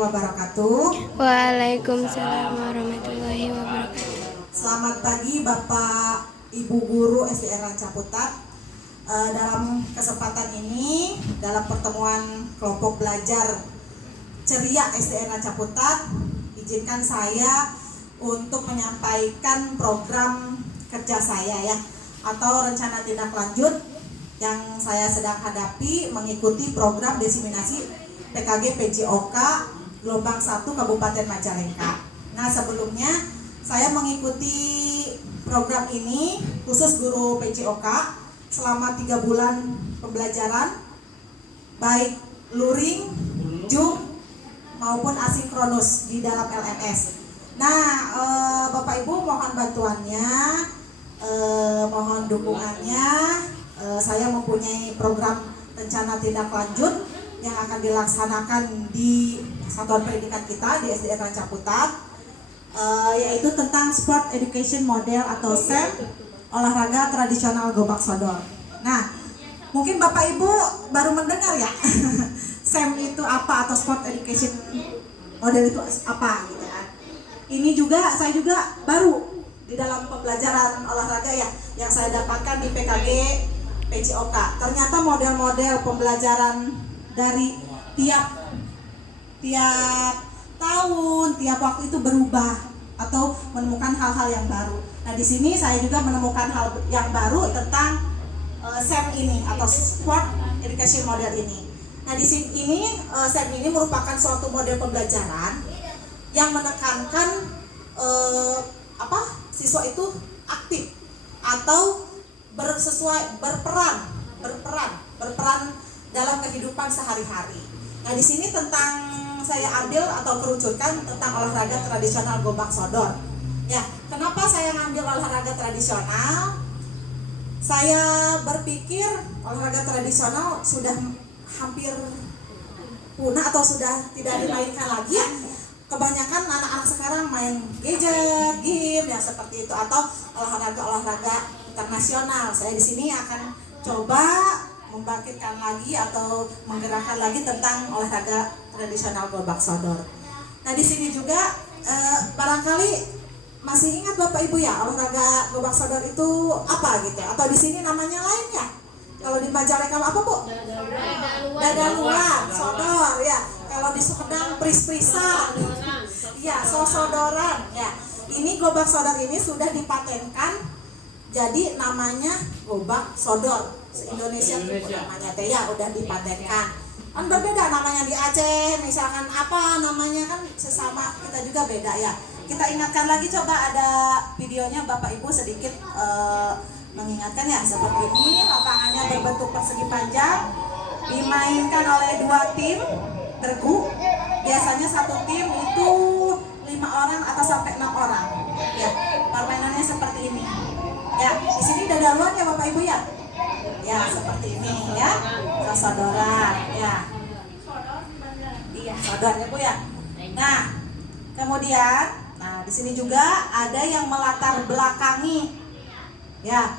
Wabarakatuh. Waalaikumsalam warahmatullahi wabarakatuh. Selamat pagi Bapak Ibu Guru SDN Rancaputat. Dalam kesempatan ini, dalam pertemuan kelompok belajar ceria SDN Rancaputat, izinkan saya untuk menyampaikan program kerja saya atau rencana tindak lanjut yang saya sedang hadapi mengikuti program diseminasi PKG PJOK Gelombang 1 Kabupaten Majalengka. Nah, sebelumnya saya mengikuti program ini khusus guru PJOK selama 3 bulan pembelajaran, baik luring, Zoom maupun asinkronus di dalam LMS. Nah, Bapak Ibu mohon bantuannya, mohon dukungannya. Saya mempunyai program rencana tindak lanjut yang akan dilaksanakan di satuan pendidikan kita di SDN Rancaputat, yaitu tentang Sport Education Model atau SEM, olahraga tradisional Gobak Sodor. Nah, mungkin Bapak Ibu baru mendengar ya SEM itu apa atau Sport Education Model itu apa gitu ya. Ini juga saya juga baru di dalam pembelajaran olahraga yang saya dapatkan di PKG PJOK. Ternyata model-model pembelajaran dari tiap tahun, tiap waktu itu berubah atau menemukan hal-hal yang baru. Nah, di sini saya juga menemukan hal yang baru tentang SEM ini atau Sport Education Model ini. Nah, di sini SEM ini merupakan suatu model pembelajaran yang menekankan siswa itu aktif atau berperan dalam kehidupan sehari-hari. Nah, di sini tentang saya ambil atau kerucutkan tentang olahraga tradisional Gobak Sodor. Ya, kenapa saya ngambil olahraga tradisional? Saya berpikir olahraga tradisional sudah hampir punah atau sudah tidak dimainkan lagi. Kebanyakan anak-anak sekarang main gadget, game seperti itu atau olahraga internasional. Saya di sini akan coba membangkitkan lagi atau menggerakkan lagi tentang olahraga tradisional Gobak Sodor. Nah, di sini juga barangkali masih ingat Bapak Ibu ya olahraga Gobak Sodor itu apa gitu? Atau di sini namanya lain ya? Kalau di Majalengka apa Bu? Dada luar, sodor ya. Kalau di Sumedang pris-prisan, ya sosodoran ya. Ini Gobak Sodor ini sudah dipatenkan, jadi namanya Gobak Sodor. Se-Indonesia namanya udah dipatenkan. Kan berbeda namanya di Aceh, misalkan apa namanya kan sesama kita juga beda ya. Kita ingatkan lagi, coba ada videonya Bapak Ibu sedikit mengingatkan ya. Seperti ini, lapangannya berbentuk persegi panjang, dimainkan oleh 2 tim bergu. Biasanya satu tim itu 5 orang atau sampai 6 orang. Ya, permainannya seperti ini. Ya, di sini dada luar ya Bapak Ibu ya. Ya, seperti ini ya. Sosodoran ya. Iya, sodornya Bu ya. Nah, kemudian di sini juga ada yang melatar belakangi ya.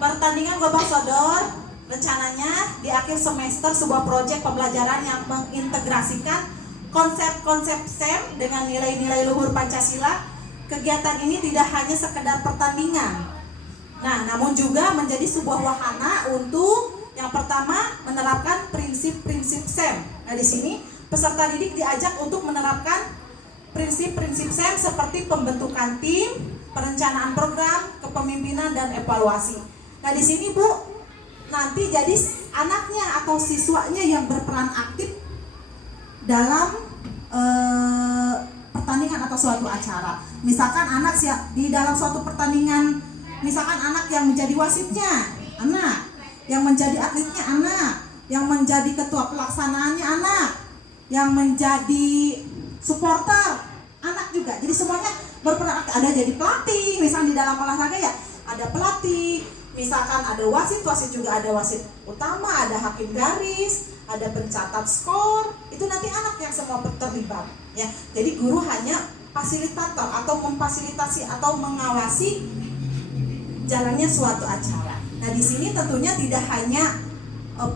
Pertandingan Gobak Sodor rencananya di akhir semester sebuah proyek pembelajaran yang mengintegrasikan konsep-konsep SEM dengan nilai-nilai luhur Pancasila. Kegiatan ini tidak hanya sekedar pertandingan, namun juga menjadi sebuah wahana untuk yang pertama menerapkan prinsip-prinsip SEM. Nah, di sini peserta didik diajak untuk menerapkan prinsip-prinsip SEM seperti pembentukan tim, perencanaan program, kepemimpinan dan evaluasi. Nah, di sini Bu, nanti jadi anaknya atau siswanya yang berperan aktif dalam pertandingan atau suatu acara. Misalkan anak di dalam suatu pertandingan, misalkan anak yang menjadi wasitnya, anak yang menjadi atletnya, anak yang menjadi ketua pelaksanaannya, anak yang menjadi supporter, anak juga. Jadi semuanya berperan aktif. Ada jadi pelatih, misalnya di dalam olahraga ya ada pelatih. Misalkan ada wasit juga ada wasit utama, ada hakim garis, ada pencatat skor. Itu nanti anak yang semua terlibat ya. Jadi guru hanya fasilitator atau memfasilitasi atau mengawasi jalannya suatu acara. Nah, di sini tentunya tidak hanya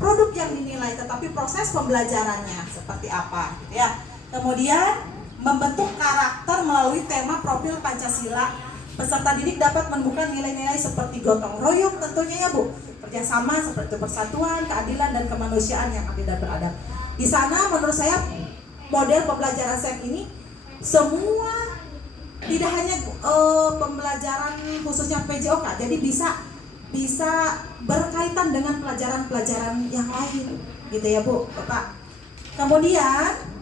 produk yang dinilai, tetapi proses pembelajarannya seperti apa gitu ya. Kemudian membentuk karakter melalui tema profil Pancasila. Peserta didik dapat menemukan nilai-nilai seperti gotong royong tentunya ya Bu, kerjasama seperti persatuan, keadilan dan kemanusiaan yang adil dan beradab. Di sana menurut saya model pembelajaran SEM ini semua tidak hanya pembelajaran khususnya PJOK, jadi bisa berkaitan dengan pelajaran-pelajaran yang lain, gitu ya Bu, Bapak. Kemudian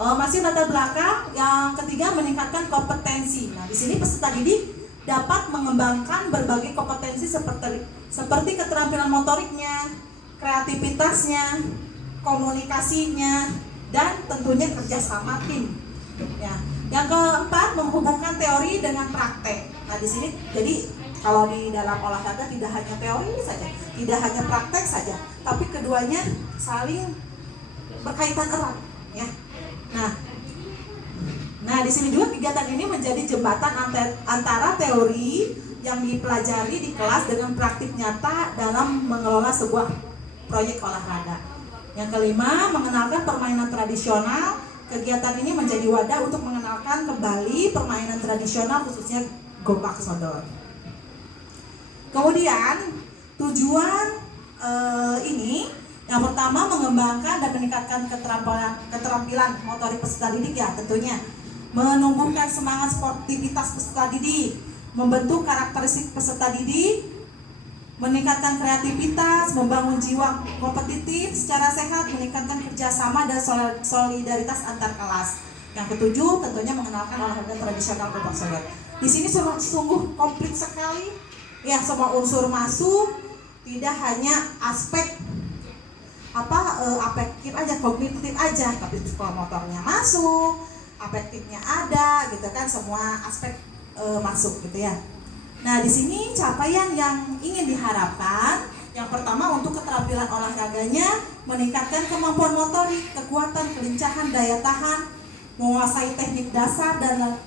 masih latar belakang yang ketiga meningkatkan kompetensi. Nah, di sini peserta didik dapat mengembangkan berbagai kompetensi seperti keterampilan motoriknya, kreativitasnya, komunikasinya, dan tentunya kerjasama tim. Ya. Yang keempat menghubungkan teori dengan praktek. Nah, di sini jadi kalau di dalam olahraga tidak hanya teori saja, tidak hanya praktek saja, tapi keduanya saling berkaitan erat, ya. Nah, di sini juga kegiatan ini menjadi jembatan antara teori yang dipelajari di kelas dengan praktik nyata dalam mengelola sebuah proyek olahraga. Yang kelima, mengenalkan permainan tradisional. Kegiatan ini menjadi wadah untuk mengenalkan kembali permainan tradisional khususnya gobak sodor. Kemudian tujuan ini yang pertama mengembangkan dan meningkatkan keterampilan motorik peserta didik ya tentunya, menumbuhkan semangat sportivitas peserta didik, membentuk karakteristik peserta didik, meningkatkan kreativitas, membangun jiwa kompetitif secara sehat, meningkatkan kerjasama dan solidaritas antar kelas. Yang ketujuh tentunya mengenalkan olahraga tradisional gobak sodor. Di sini sungguh komplit sekali ya, semua unsur masuk, tidak hanya aspek afektif aja, kognitif aja, tapi motornya masuk, afektifnya ada, gitu kan, semua aspek masuk gitu ya. Nah, di sini capaian yang ingin diharapkan, yang pertama untuk keterampilan olahraganya meningkatkan kemampuan motorik, kekuatan, kelincahan, daya tahan, menguasai teknik dasar dan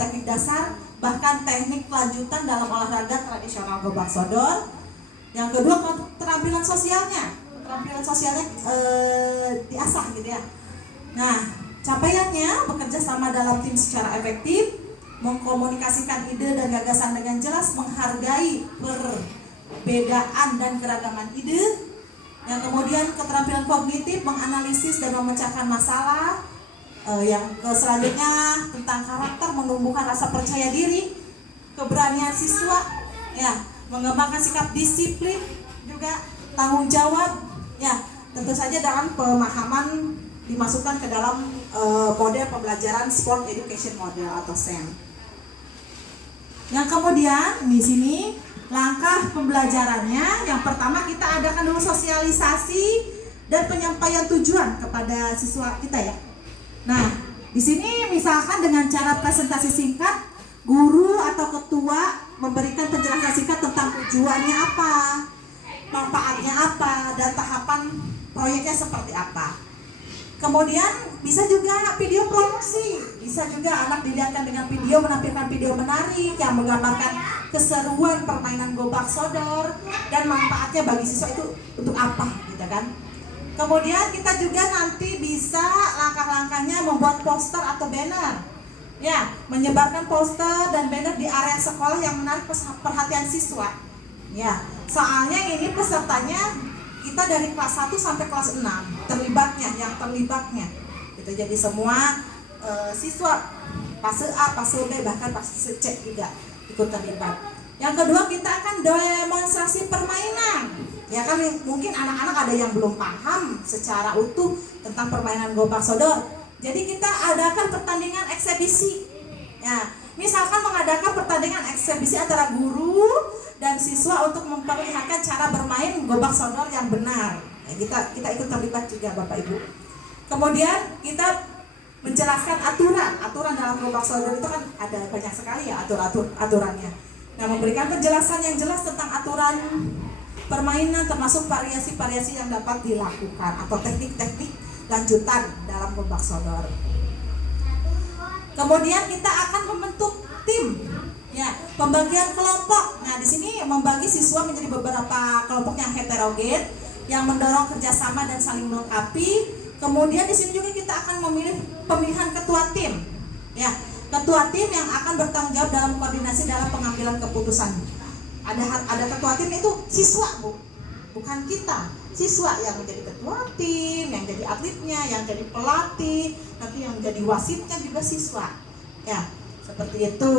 teknik dasar, bahkan teknik lanjutan dalam olahraga tradisional gobak sodor. Yang kedua keterampilan sosialnya diasah gitu ya. Nah, capaiannya bekerja sama dalam tim secara efektif, mengkomunikasikan ide dan gagasan dengan jelas, menghargai perbedaan dan keragaman ide. Yang kemudian keterampilan kognitif, menganalisis dan memecahkan masalah. Yang selanjutnya tentang karakter, menumbuhkan rasa percaya diri, keberanian siswa, ya, mengembangkan sikap disiplin juga, tanggung jawab. Ya, tentu saja dengan pemahaman dimasukkan ke dalam model pembelajaran Sport Education Model atau SEM. Yang kemudian di sini langkah pembelajarannya, yang pertama kita adakan dulu sosialisasi dan penyampaian tujuan kepada siswa kita ya. Nah, di sini misalkan dengan cara presentasi singkat, guru atau ketua memberikan penjelasan singkat tentang tujuannya apa, manfaatnya apa, dan tahapan proyeknya seperti apa. Kemudian bisa juga video promosi, bisa juga anak dilihatkan dengan video, menampilkan video menarik yang menggambarkan keseruan permainan gobak sodor dan manfaatnya bagi siswa itu untuk apa, gitu kan. Kemudian kita juga nanti bisa langkah-langkahnya membuat poster atau banner, ya, menyebarkan poster dan banner di area sekolah yang menarik perhatian siswa. Ya, soalnya ini pesertanya kita dari kelas 1 sampai kelas 6 terlibatnya. Gitu. Jadi semua siswa fase A, fase B, bahkan fase C juga ikut terlibat. Yang kedua kita akan demonstrasi permainan. Ya kan, mungkin anak-anak ada yang belum paham secara utuh tentang permainan gobak sodor. Jadi kita adakan pertandingan eksebisi. Ya, misalkan mengadakan pertandingan eksebisi antara guru dan siswa untuk memperlihatkan cara bermain gobak sodor yang benar. Ya, kita ikut terlibat juga Bapak Ibu. Kemudian kita menjelaskan aturan dalam gobak sodor itu kan ada banyak sekali ya aturannya. Nah, memberikan penjelasan yang jelas tentang aturan permainan termasuk variasi-variasi yang dapat dilakukan atau teknik-teknik lanjutan dalam gobak sodor. Kemudian kita akan membentuk tim. Ya, pembagian kelompok. Nah, di sini membagi siswa menjadi beberapa kelompok yang heterogen, yang mendorong kerjasama dan saling melengkapi. Kemudian di sini juga kita akan memilih pemilihan ketua tim. Ya, ketua tim yang akan bertanggung jawab dalam koordinasi dalam pengambilan keputusan. Ada ketua tim itu siswa, Bu. Bukan kita. Siswa yang menjadi ketua tim, yang jadi atletnya, yang jadi pelatih, nanti yang jadi wasitnya juga siswa. Ya, seperti itu.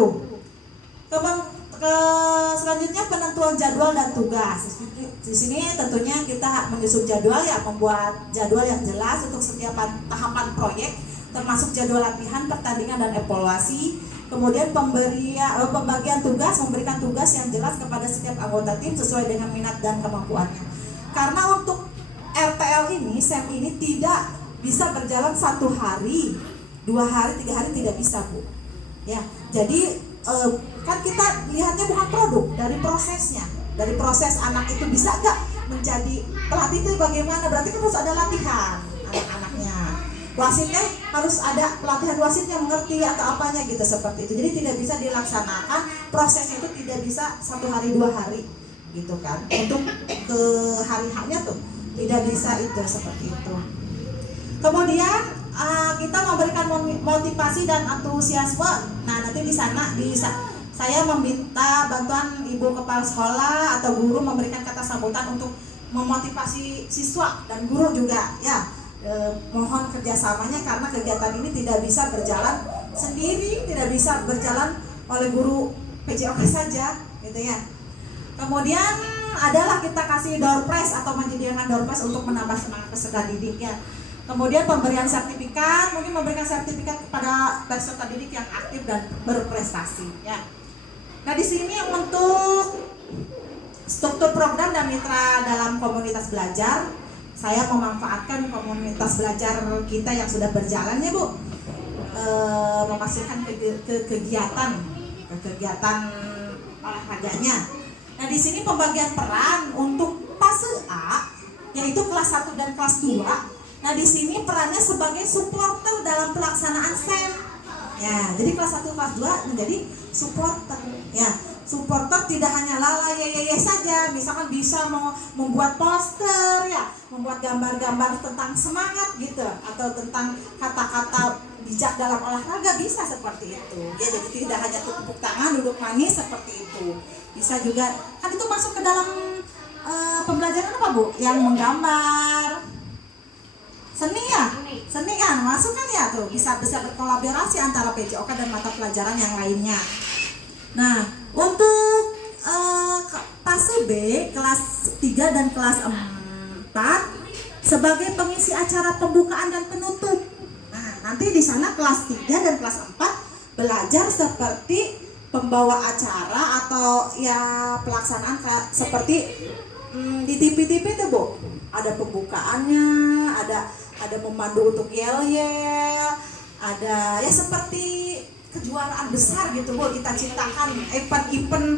Selanjutnya penentuan jadwal dan tugas. Di sini tentunya kita menyusun jadwal, ya, membuat jadwal yang jelas untuk setiap tahapan proyek, termasuk jadwal latihan, pertandingan dan evaluasi. Kemudian pembagian tugas, memberikan tugas yang jelas kepada setiap anggota tim sesuai dengan minat dan kemampuannya. Karena untuk RTL ini, SEM ini tidak bisa berjalan 1 hari, 2 hari, 3 hari, tidak bisa, Bu. Ya, jadi kan kita lihatnya bukan produk, dari prosesnya, dari proses anak itu bisa gak menjadi pelatih itu bagaimana, berarti kan harus ada latihan anak-anaknya, wasitnya harus ada pelatihan wasitnya, mengerti atau apanya gitu, seperti itu. Jadi tidak bisa dilaksanakan prosesnya itu, tidak bisa 1 hari 2 hari gitu kan, untuk ke hari-harinya tuh tidak bisa itu, seperti itu. Kemudian kita memberikan motivasi dan antusiasme. Nah, nanti di sana saya meminta bantuan ibu kepala sekolah atau guru memberikan kata sambutan untuk memotivasi siswa dan guru juga, ya. Mohon kerjasamanya karena kegiatan ini tidak bisa berjalan sendiri, tidak bisa berjalan oleh guru PJOK saja, gitu ya. Kemudian adalah kita kasih door prize atau menyediakan door prize untuk menambah semangat peserta didik, ya. Kemudian pemberian sertifikat, mungkin memberikan sertifikat kepada peserta didik yang aktif dan berprestasi, ya. Nah, di sini untuk struktur program dan mitra dalam komunitas belajar, saya memanfaatkan komunitas belajar kita yang sudah berjalan, ya, Bu, memasukkan ke kegiatan olahraganya. Nah, di sini pembagian peran untuk fase A, yaitu kelas 1 dan kelas 2. Nah, di sini perannya sebagai supporter dalam pelaksanaan SEM. Ya, jadi kelas 1, kelas 2 menjadi supporter. Ya, supporter tidak hanya lala ye saja, misalkan bisa membuat poster, ya, membuat gambar-gambar tentang semangat gitu, atau tentang kata-kata bijak dalam olahraga, bisa seperti itu. Ya, jadi tidak hanya tepuk tangan, duduk manis seperti itu. Bisa juga, kan itu masuk ke dalam pembelajaran apa, Bu? Yang menggambar. Seni kan masuk kan, ya, tuh bisa berkolaborasi antara PJOK dan mata pelajaran yang lainnya. Nah, untuk fase B kelas 3 dan kelas 4 sebagai pengisi acara pembukaan dan penutup. Nah, nanti di sana kelas 3 dan kelas 4 belajar seperti pembawa acara atau ya pelaksanaan seperti di TV-TV itu, Bu. Ada pembukaannya, ada memandu untuk yel-yel, ada ya seperti kejuaraan besar gitu, Bu, kita ciptakan event-event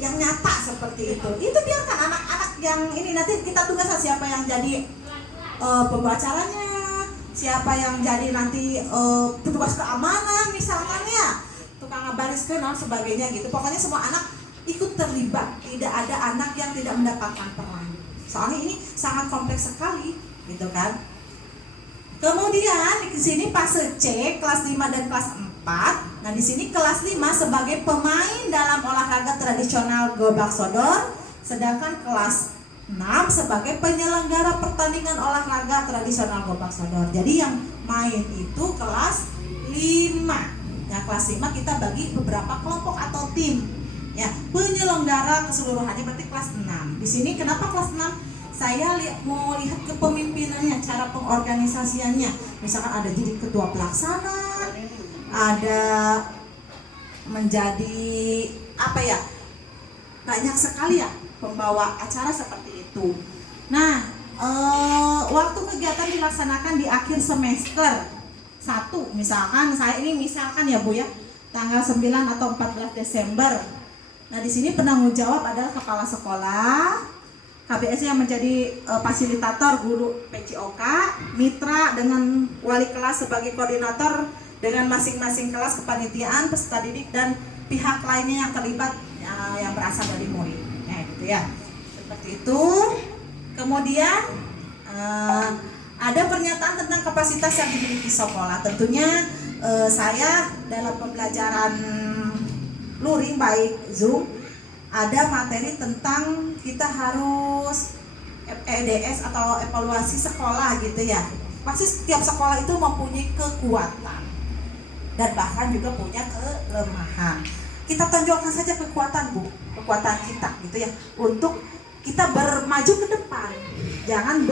yang nyata seperti itu. Itu biarkan anak-anak yang ini, nanti kita tugas siapa yang jadi pembawa acaranya, siapa yang jadi nanti petugas keamanan misalkan, ya, tukang ngabariskeun dan sebagainya gitu. Pokoknya semua anak ikut terlibat, tidak ada anak yang tidak mendapatkan peran. Soalnya ini sangat kompleks sekali, gitu kan. Kemudian di sini fase C kelas 5 dan kelas 4. Nah, di sini kelas 5 sebagai pemain dalam olahraga tradisional Gobak Sodor, sedangkan kelas 6 sebagai penyelenggara pertandingan olahraga tradisional Gobak Sodor. Jadi yang main itu kelas 5. Nah, kelas 5 kita bagi beberapa kelompok atau tim. Ya, penyelenggara keseluruhannya berarti kelas 6. Di sini kenapa kelas 6? Saya mau lihat kepemimpinannya, cara pengorganisasiannya. Misalkan ada jadi ketua pelaksana, ada menjadi apa ya? Banyak sekali, ya, pembawa acara seperti itu. Nah, waktu kegiatan dilaksanakan di akhir semester 1, misalkan ya, Bu, ya, tanggal 9 atau 14 Desember. Nah, di sini penanggung jawab adalah kepala sekolah, KBS yang menjadi fasilitator guru PJOK, mitra dengan wali kelas sebagai koordinator dengan masing-masing kelas kepanitiaan, peserta didik dan pihak lainnya yang terlibat yang berasal dari murid. Nah, gitu, ya. Seperti itu. Kemudian ada pernyataan tentang kapasitas yang dimiliki sekolah. Tentunya saya dalam pembelajaran luring baik Zoom ada materi tentang kita harus EDS atau evaluasi sekolah gitu ya. Pasti setiap sekolah itu mempunyai kekuatan dan bahkan juga punya kelemahan. Kita tonjolkan saja kekuatan Bu, kekuatan kita gitu ya, untuk kita bermaju ke depan. Jangan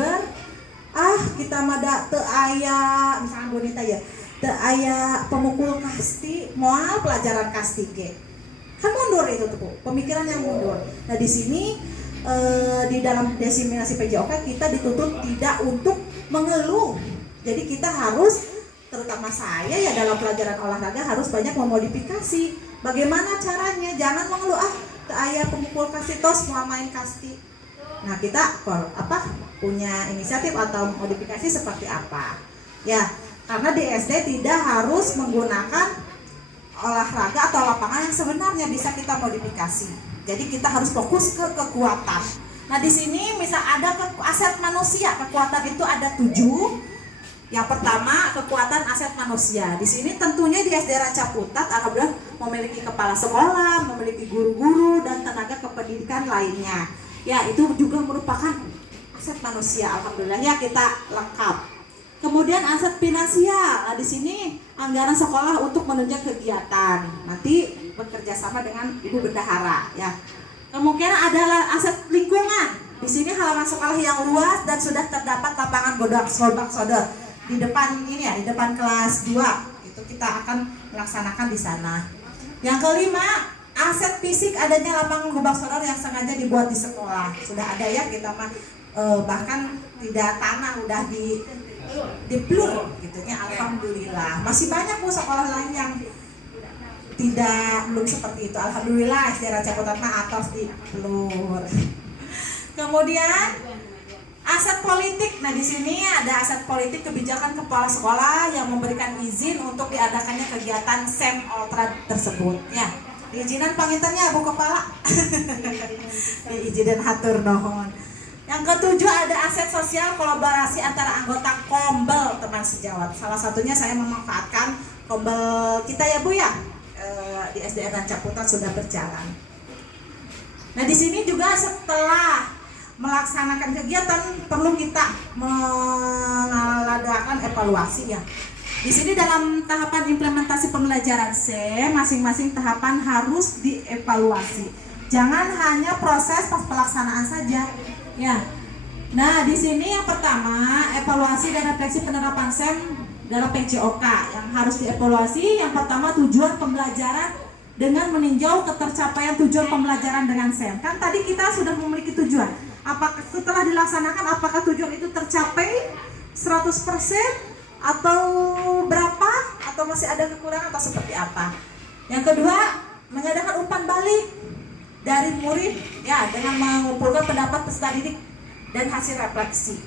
kita mada teu aya misalkan bonita ya, teu aya pemukul kasti, moal pelajaran kasti ge. Kan mundur itu tuh, Bu. Pemikiran yang mundur. Nah, di sini di dalam diseminasi PJOK kita dituntut tidak untuk mengeluh. Jadi kita harus, terutama saya ya dalam pelajaran olahraga harus banyak memodifikasi. Bagaimana caranya? Jangan mengeluh teu aya pemukul kasti tos mau main kasti. Nah, kita punya inisiatif atau modifikasi seperti apa? Ya, karena di SD tidak harus menggunakan olahraga atau lapangan yang sebenarnya bisa kita modifikasi. Jadi kita harus fokus ke kekuatan. Nah, di sini misal ada aset manusia, kekuatan itu ada 7. Yang pertama, kekuatan aset manusia. Di sini tentunya di SD Rancaputat alhamdulillah memiliki kepala sekolah, memiliki guru-guru dan tenaga kependidikan lainnya. Ya, itu juga merupakan aset manusia. Alhamdulillah ya kita lengkap. Kemudian aset finansial. Nah, di sini anggaran sekolah untuk menunjang kegiatan. Nanti bekerja sama dengan Ibu Bendahara ya. Kemudian adalah aset lingkungan. Di sini halaman sekolah yang luas dan sudah terdapat lapangan godak sodor di depan ini ya, di depan kelas 2. Itu kita akan melaksanakan di sana. Yang kelima, aset fisik adanya lapangan gobak sodor yang sengaja dibuat di sekolah. Sudah ada ya, kita mah bahkan tidak tanah udah di plur gitu ya, alhamdulillah. Masih banyak Bu sekolah lain yang belum seperti itu. Alhamdulillah SD Rancaputat mah atas di plur. Kemudian aset politik. Nah, di sini ada aset politik, kebijakan kepala sekolah yang memberikan izin untuk diadakannya kegiatan SEM Ultra tersebut ya. Diizinan pangitannya Bu Kepala. Diizinin hatur nuhun. Yang ketujuh ada aset sosial kolaborasi antara anggota Kombel teman sejawat. Salah satunya saya memanfaatkan Kombel kita ya Bu ya, di SDN Rancaputat sudah berjalan. Nah, di sini juga setelah melaksanakan kegiatan perlu kita mengadakan evaluasi ya. Di sini dalam tahapan implementasi pembelajaran SEM, masing-masing tahapan harus dievaluasi. Jangan hanya proses pas pelaksanaan saja. Ya. Nah, di sini yang pertama, evaluasi dan refleksi penerapan SEM dalam PJOK yang harus dievaluasi. Yang pertama, tujuan pembelajaran dengan meninjau ketercapaian tujuan pembelajaran dengan SEM. Kan tadi kita sudah memiliki tujuan. Apakah setelah dilaksanakan apakah tujuan itu tercapai 100% atau berapa, atau masih ada kekurangan atau seperti apa? Yang kedua, mengadakan umpan balik dari murid ya dengan mengumpulkan pendapat peserta didik dan hasil refleksi.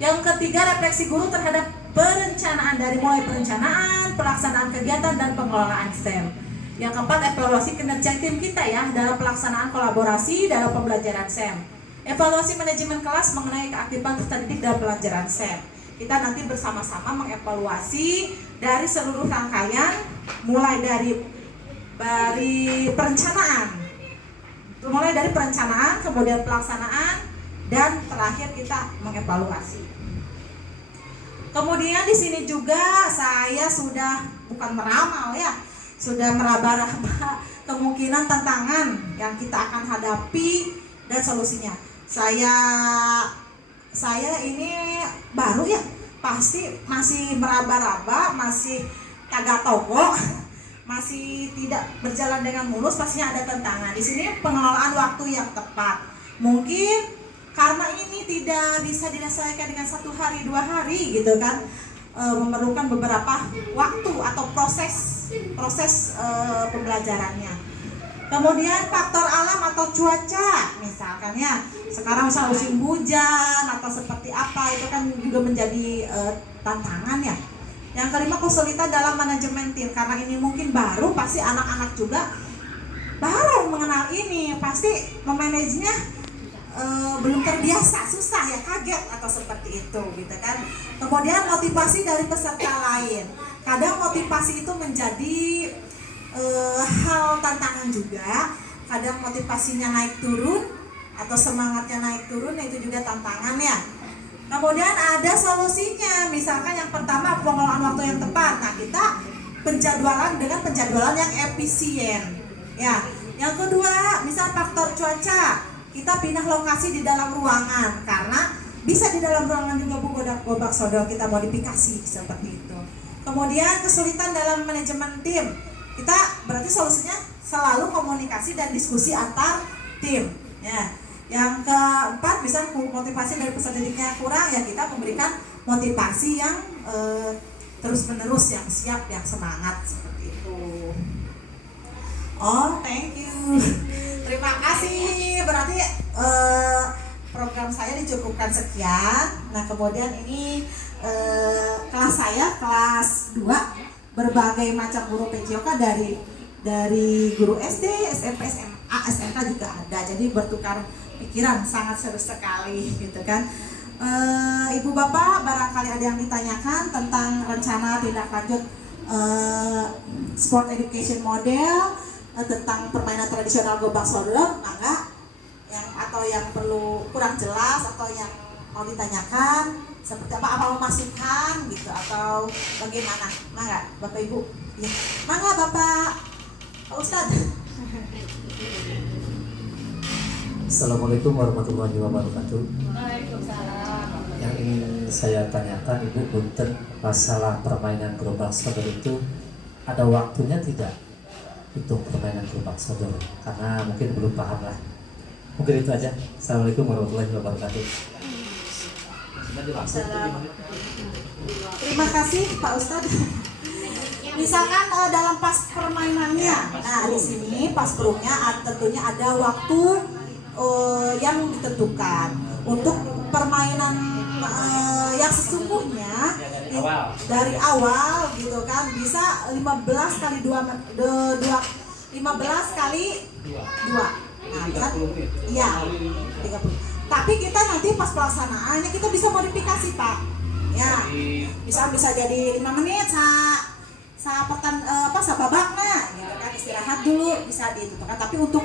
Yang ketiga, refleksi guru terhadap perencanaan dari mulai perencanaan, pelaksanaan kegiatan dan pengelolaan SEM. Yang keempat, evaluasi kinerja tim kita ya dalam pelaksanaan kolaborasi dalam pembelajaran SEM. Evaluasi manajemen kelas mengenai keaktifan peserta didik dalam pelajaran SEM. Kita nanti bersama-sama mengevaluasi dari seluruh rangkaian, mulai dari perencanaan, kemudian pelaksanaan, dan terakhir kita mengevaluasi. Kemudian di sini juga saya sudah bukan meramal ya, sudah meraba-raba kemungkinan tantangan yang kita akan hadapi dan solusinya. Saya ini baru ya, pasti masih meraba-raba, masih taga-togo, masih tidak berjalan dengan mulus, pastinya ada tantangan. Di sini pengelolaan waktu yang tepat. Mungkin karena ini tidak bisa diselesaikan dengan 1 hari 2 hari gitu kan, memerlukan beberapa waktu atau proses pembelajarannya. Kemudian faktor alam atau cuaca, misalkan ya sekarang misal musim hujan atau seperti apa, itu kan juga menjadi tantangan ya. Yang kelima, kesulitan dalam manajemen tim, karena ini mungkin baru, pasti anak-anak juga baru mengenal ini, pasti memanajenya belum terbiasa, susah ya, kaget atau seperti itu gitu kan. Kemudian motivasi dari peserta lain, kadang motivasi itu menjadi hal tantangan juga, kadang motivasinya naik turun atau semangatnya naik turun, itu juga tantangan ya. Kemudian ada solusinya, misalkan yang pertama pengelolaan waktu yang tepat. Nah, kita penjadwalan dengan penjadwalan yang efisien ya. Yang kedua, misal faktor cuaca, kita pindah lokasi di dalam ruangan, karena bisa di dalam ruangan juga Bu Gobak Sodor kita modifikasi seperti itu. Kemudian kesulitan dalam manajemen tim, kita berarti solusinya selalu komunikasi dan diskusi antar tim ya. Yang keempat, bisa motivasi dari peserta didiknya kurang ya, kita memberikan motivasi yang terus menerus, yang siap, yang semangat seperti itu. Oh, thank you. Terima kasih. Berarti program saya dicukupkan sekian. Nah, kemudian ini kelas saya kelas 2, berbagai macam guru PJOK dari guru SD, SMP, SMA, SMK juga ada. Jadi bertukar pikiran, sangat seru sekali gitu kan. Ibu Bapak, barangkali ada yang ditanyakan tentang rencana tindak lanjut sport education model, tentang permainan tradisional Gobak Sodor, mangga. Atau yang perlu kurang jelas atau yang mau ditanyakan seperti apa memasukkan gitu atau bagaimana, mangga Bapak Ibu ya. Mangga Bapak Ustadz. Assalamualaikum warahmatullahi wabarakatuh. Waalaikumsalam. Yang ingin saya tanyakan Ibu punten, masalah permainan gerobak sodor itu ada waktunya tidak untuk permainan gerobak sodor? Karena mungkin belum paham lah. Mungkin itu aja. Assalamualaikum warahmatullahi wabarakatuh. Terima kasih Pak Ustadz. Misalkan dalam pas permainannya, nah di sini pas perungnya tentunya ada waktu yang ditentukan. Untuk permainan yang sesungguhnya dari awal gitu kan bisa 15 kali 2 15 kali 2. Nah, kan? Iya, 30. Tapi kita nanti pas pelaksanaannya kita bisa modifikasi Pak. Ya, bisa jadi 5 menit sababakna gitu kan, istirahat dulu bisa ditentukan. Tapi untuk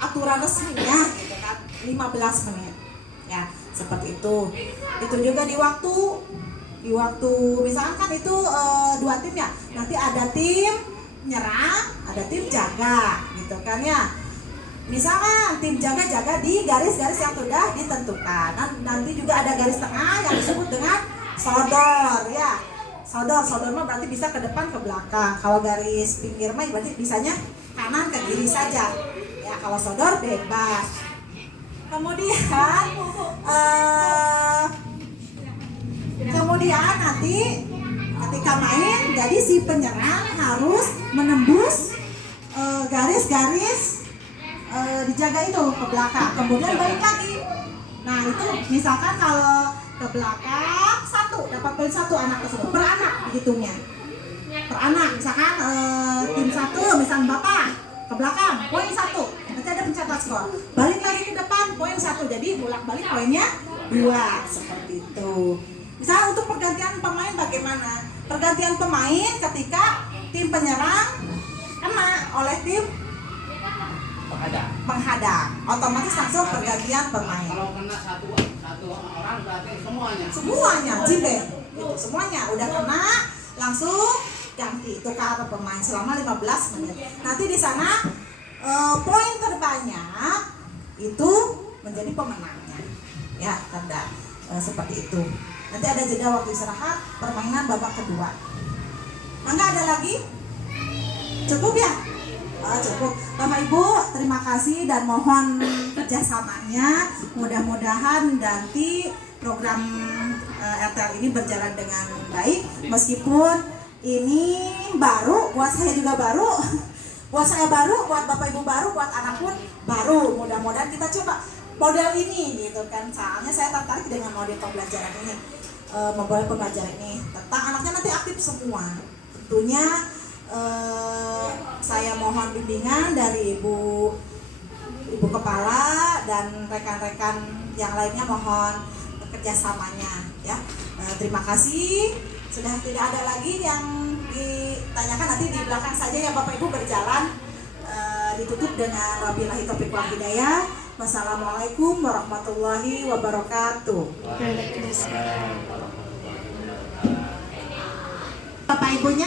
aturan resminya gitu kan 15 menit. Ya, seperti itu. Itu juga di waktu misalkan kan itu 2 tim ya. Nanti ada tim nyerang, ada tim jaga gitu kan ya. Misalkan tim jaga di garis-garis yang sudah ditentukan. Nanti juga ada garis tengah yang disebut dengan sodor ya. Sodor mah berarti bisa ke depan ke belakang. Kalau garis pinggir mah berarti bisanya kanan ke kiri saja. Ya, kalau sodor bebas. Kemudian nanti ketika main, jadi si penyerang harus menembus garis-garis dijaga itu ke belakang, kemudian balik lagi. Nah itu misalkan kalau ke belakang 1 dapat poin 1 anak tersebut, per anak dihitungnya, per anak. Misalkan tim 1 misalkan Bapak ke belakang poin 1, nanti ada pencatat skor, balik lagi ke depan poin 1, jadi bolak-balik poinnya 2 seperti itu. Misalnya untuk pergantian pemain bagaimana? Pergantian pemain ketika tim penyerang kena oleh tim penghadang, otomatis langsung pergantian pemain. Kalau kena satu orang berarti semuanya jibe gitu, semuanya udah kena langsung ganti tukar pemain selama 15 menit. Nanti di sana poin terbanyak itu menjadi pemenangnya ya, tanda seperti itu. Nanti ada jeda waktu istirahat, permainan babak kedua. Mangga ada lagi? Cukup ya? Cukup. Bapak Ibu, terima kasih dan mohon kerjasamanya. Mudah-mudahan nanti program RTL ini berjalan dengan baik. Meskipun ini baru, buat saya juga baru. Buat saya baru, buat Bapak Ibu baru, buat anak pun baru. Mudah-mudahan kita coba model ini gitu kan. Soalnya saya tertarik dengan model pembelajaran ini. Membuat pembelajaran ini tentang anaknya nanti aktif semua. Tentunya saya mohon bimbingan dari Ibu Ibu Kepala dan rekan-rekan yang lainnya mohon kerjasamanya ya. Terima kasih. Sudah tidak ada lagi yang ditanyakan, nanti di belakang saja ya Bapak Ibu berjalan. Ditutup dengan wabillahi taufiq wal hidayah. Wassalamualaikum warahmatullahi wabarakatuh. Waalaikumsalam. Bapak Ibunya